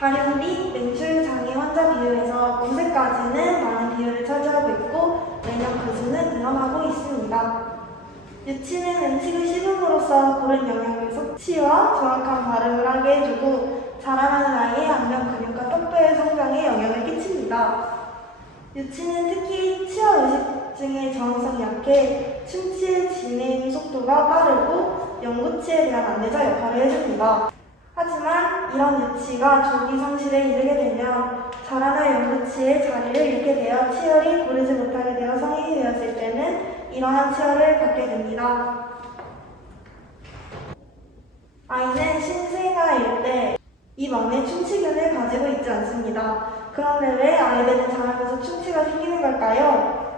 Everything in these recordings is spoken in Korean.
발현 및 맹출 장애 환자 비율에서 9세까지는 많은 비율을 차지하고 있고 매년 그 수는 늘어나고 있습니다. 유치는 음식을 씹음으로써 고른 영양의 섭취와 정확한 발음을 하게 해주고 자라나는 아이의 안면 근육과 턱뼈의 성장에 영향을 끼칩니다. 유치는 특히 치아 의식증의 저항성이 약해 충치의 진행 속도가 빠르고 영구치에 대한 안내자 역할을 해줍니다. 하지만 이런 유치가 조기 상실에 이르게 되면 자라날 영구치의 자리를 잃게 되어 치열이 고르지 못하게 되어 성인이 되었을 때는 이러한 치열을 받게 됩니다. 아이는 신생아일 때 이 막내 충치균을 가지고 있지 않습니다. 그런데 왜 아이들은 자라면서 충치가 생기는 걸까요?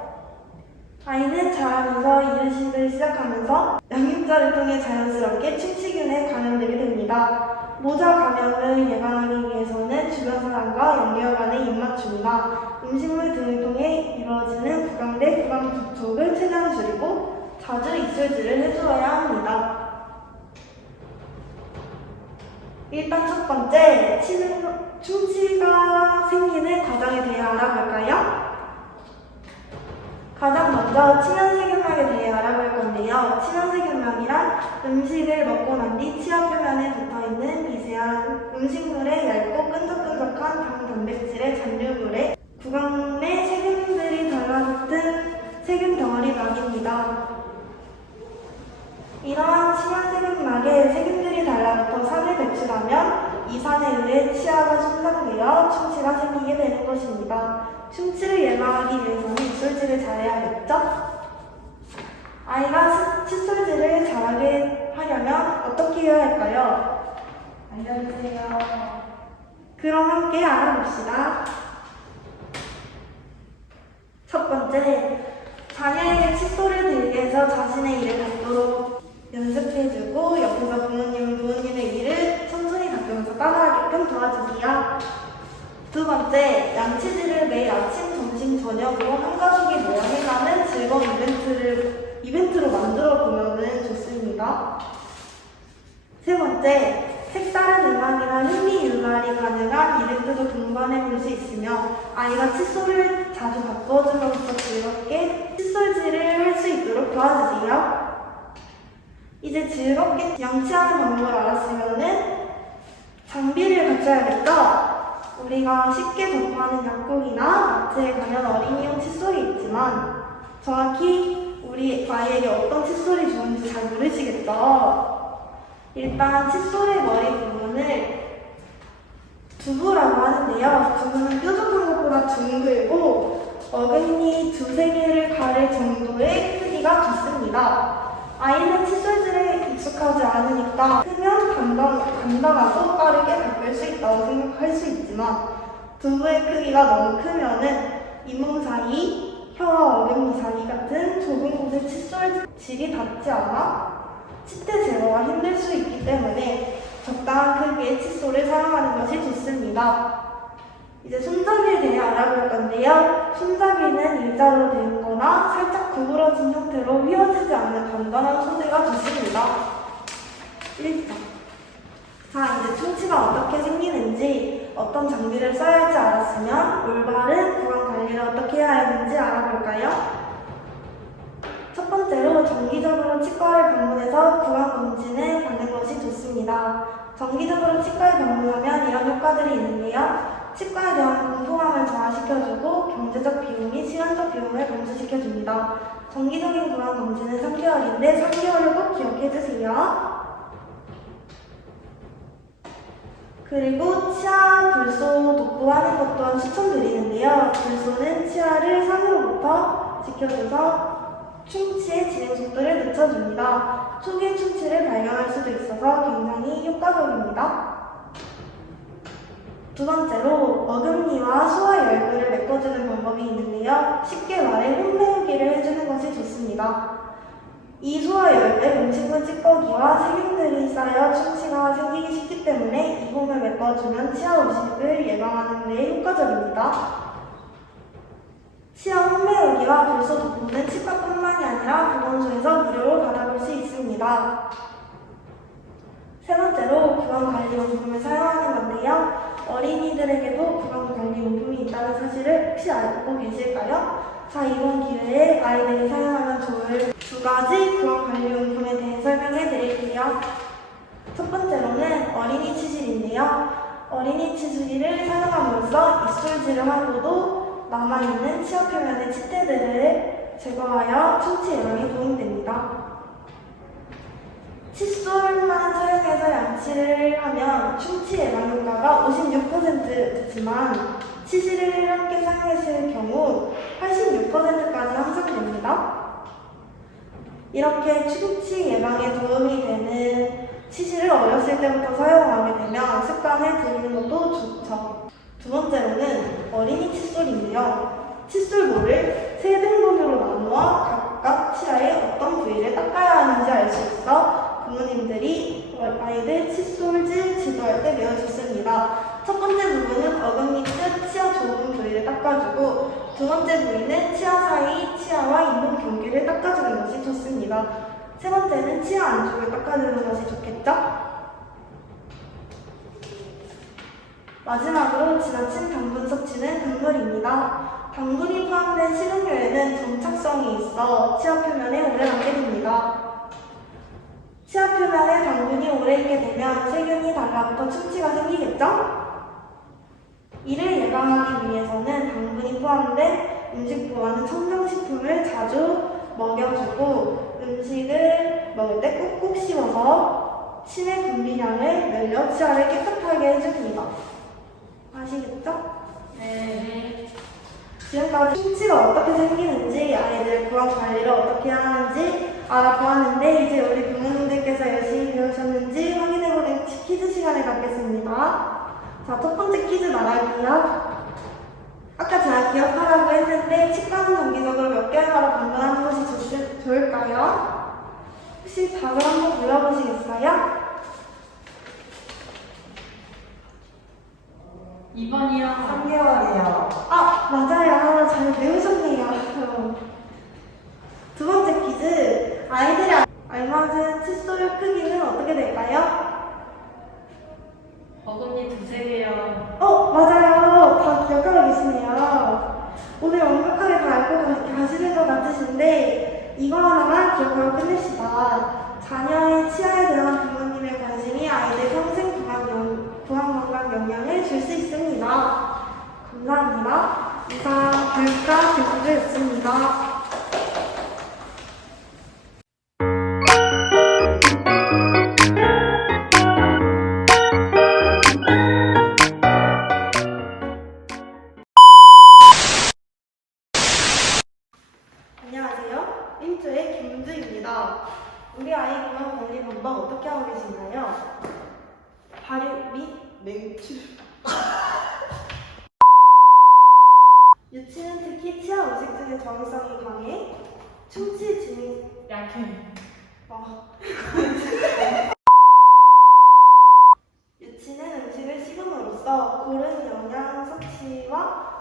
아이는 자라면서 이유식을 시작하면서 양육자를 통해 자연스럽게 충치균에 감염되게 됩니다. 모자 감염을 예방하기 위해서는 주변 사람과 연계어 간의 입맞춤이나 음식물 등을 통해 이루어지는 구강대 구강 접촉을 최대한 줄이고 자주 이술질을 해주어야 합니다. 일단 첫 번째, 충치가 생기는 과정에 대해 알아볼까요? 가장 먼저 치면세균막에 대해 알아볼 건데요. 치면세균막이란 음식을 먹고 난 뒤 치아 표면에 붙어있는 미세한 음식물의 얇고 끈적끈적한 당 단백질의 잔류물에 구강 내 세균들이 달라붙은 세균 덩어리 막입니다. 이러한 치면세균막에 세균들이 달라붙어 산을 배출하면 이 산에 의해 치아가 손상되어 충치가 생기게 되는 것입니다. 충치를 예방하기 위해서는 이술질을 잘해야겠죠? 아이가 칫솔질을 잘하게 하려면 어떻게 해야 할까요? 알려주세요. 그럼 함께 알아봅시다. 첫 번째, 자녀에게 칫솔을 들게 해서 자신의 일을 닦도록 연습해주고 옆에서 부모님의 일을 천천히 닦으면서 따라하게끔 도와주세요. 두 번째, 양치질을 매일 아침, 점심, 저녁으로 한 가족이 모여 해가는 즐거운 이벤트로 만들어 보면 좋습니다. 세 번째, 색다른 음악이나 흥미 유발이 가능한 이벤트도 동반해 볼 수 있으며 아이가 칫솔을 자주 바꿔줌으로써 즐겁게 칫솔질을 할 수 있도록 도와주세요. 이제 즐겁게 양치하는 방법을 알았으면은 장비를 갖춰야겠죠? 우리가 쉽게 접하는 약국이나 마트에 가면 어린이용 칫솔이 있지만 정확히 우리 아이에게 어떤 칫솔이 좋은지 잘 모르시겠죠? 일단 칫솔의 머리 부분을 두부라고 하는데요. 두부는 뾰족한 것보다 둥글고 어금니 두세 개를 가릴 정도의 크기가 좋습니다. 아이는 칫솔질에 익숙하지 않으니까 크면 간단하고 빠르게 닦을 수 있다고 생각할 수 있지만 두부의 크기가 너무 크면은 잇몸 사이, 혀와 어금니 사이 같은 좁은 곳에 칫솔질이 닿지 않아 치태 제거가 힘들 수 있기 때문에 적당한 크기의 칫솔을 사용하는 것이 좋습니다. 이제 손잡이에 대해 알아볼 건데요. 손잡이는 일자로 된 거나 살짝 구부러진 형태로 휘어지지 않는 단단한 소재가 좋습니다. 1차. 자, 이제 충치가 어떻게 생기는지, 어떤 장비를 써야 할지 알았으면 올바른 구강 관리를 어떻게 해야 하는지 알아볼까요? 첫 번째로 정기적으로 치과를 방문해서 구강 검진을 받는 것이 좋습니다. 정기적으로 치과에 방문하면 이런 효과들이 있는데요. 치과에 대한 공포감을 저하시켜주고 경제적 비용 및 시간적 비용을 감소시켜줍니다. 정기적인 구강 검진은 3개월인데 3개월을 꼭 기억해주세요. 그리고 치아 불소 독보하는 것 또한 추천드리는데요. 불소는 치아를 상으로부터 지켜줘서 충치의 진행 속도를 늦춰줍니다. 초기 충치를 발견할 수도 있어서 굉장히 효과적입니다. 두 번째로 어금니와 소화 열구를 메꿔주는 방법이 있는데요. 쉽게 말해 홈메우기를 해주는 것이 좋습니다. 이 소화 열구에 음식물 찌꺼기와 세균들이 쌓여 충치가 생기기 쉽기 때문에 이 홈을 메꿔주면 치아 우식을 예방하는 데 효과적입니다. 치아 홈메우기와 불소 독보는 치과뿐만이 아니라 보건소에서 무료로 받아볼 수 있습니다. 세 번째로 구강 관리용품을 사용하는 건데요. 어린이 어린이들에게도 구강관리용품이 있다는 사실을 혹시 알고 계실까요? 자, 이번 기회에 아이들이 사용하면 좋을 두 가지 구강관리용품에 대해 설명해 드릴게요. 첫 번째로는 어린이 치실인데요. 어린이 치실을 사용함으로써 입술질을 하고도 남아있는 치아 표면의 치태들을 제거하여 충치 예방에 도움됩니다. 칫솔만 사용해서 양치를 하면 충치 예방 효과가 56%지만 치실을 함께 사용하실 경우 86%까지 향상됩니다. 이렇게 충치 예방에 도움이 되는 치실을 어렸을 때부터 사용하게 되면 습관을 들이는 것도 좋죠. 두 번째로는 어린이 칫솔인데요. 칫솔볼을 세 등분으로 나누어 각각 치아의 어떤 부위를 닦아야 하는지 알 수 있어 부모님들이 아이들 칫솔질 지도할 때 배워줬습니다. 첫 번째 부분은 어금니 끝 치아 좁은 부위를 닦아주고 두 번째 부위는 치아 사이 치아와 있는 경계를 닦아주는 것이 좋습니다. 세 번째는 치아 안쪽을 닦아주는 것이 좋겠죠? 마지막으로 지나친 당분 섭취는 금물입니다. 당분이 포함된 식음료에는 정착성이 있어 치아 표면에 오래 남게 됩니다. 치아 표면에 당분이 오래 있게 되면 세균이 달라붙어 충치가 생기겠죠? 이를 예방하기 위해서는 당분이 포함된 음식보다는 청정식품을 자주 먹여주고 음식을 먹을 때 꾹꾹 씹어서 침의 분비량을 늘려 치아를 깨끗하게 해줍니다. 아시겠죠? 네. 지금까지 충치가 어떻게 생기는지 아이들 구강 관리를 어떻게 하는지 알아보았는데 이제 우리 부모님들께서 열심히 배우셨는지 확인해보는 퀴즈 시간을 갖겠습니다. 자, 첫 번째 퀴즈 나갈게요. 아까 제가 기억하라고 했는데 치과는 정기적으로 몇 개월마다 방문하는 것이 좋을까요? 혹시 답을 한번 불러보시겠어요? 2번이요. 3개월이요. 아, 맞아요. 잘 배우셨네요. 두 번째 퀴즈. 아이들이 알맞은 칫솔 크기는 어떻게 될까요? 어금니 두세 개요. 맞아요. 다 기억하고 계시네요. 오늘 완벽하게 다 알고 가시는 것 같으신데 이거 하나만 기억하고 끝냅시다. 자녀의 치아에 대한 부모님의 관심이 아이들 평생 구강 건강 영향을 줄 수 있습니다. 감사합니다. 이상 교육과 교수였습니다. 안녕하세요. 인투의 김두입니다. 우리 아이 구강 관리 방법 어떻게 하고 계신가요? 발육 및 냉출 유치는 특히 치아 음식 중에 저항성이 강해 충치 진행 약해. 유치는 음식을 씹음으로써 고른 영양 섭취와